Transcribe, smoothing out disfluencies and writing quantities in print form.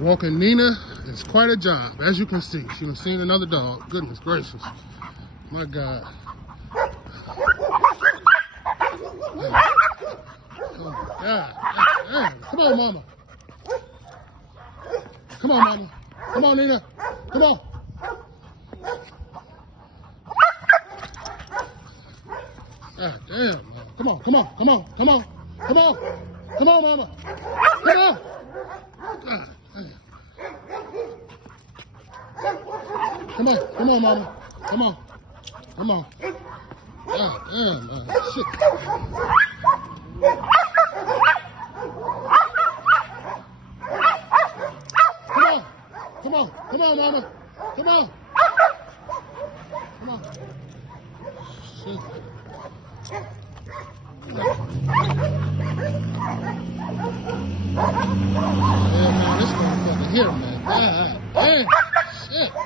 Walking Nina is quite a job, as you can see. She done seen another dog. Goodness gracious. My God. Oh my God. Damn. Come on, mama. Come on, mama. Come on, Nina. Come on. God damn, mama. Come on, come on, come on, come on, come on. Come on, mama. Come on. God damn. Come on, mama. Come on. Come on. God damn, man. Shit. Come on, mama. Come on. Come on. Shit. Yeah, man, this motherfucker here, man. God damn. Shit.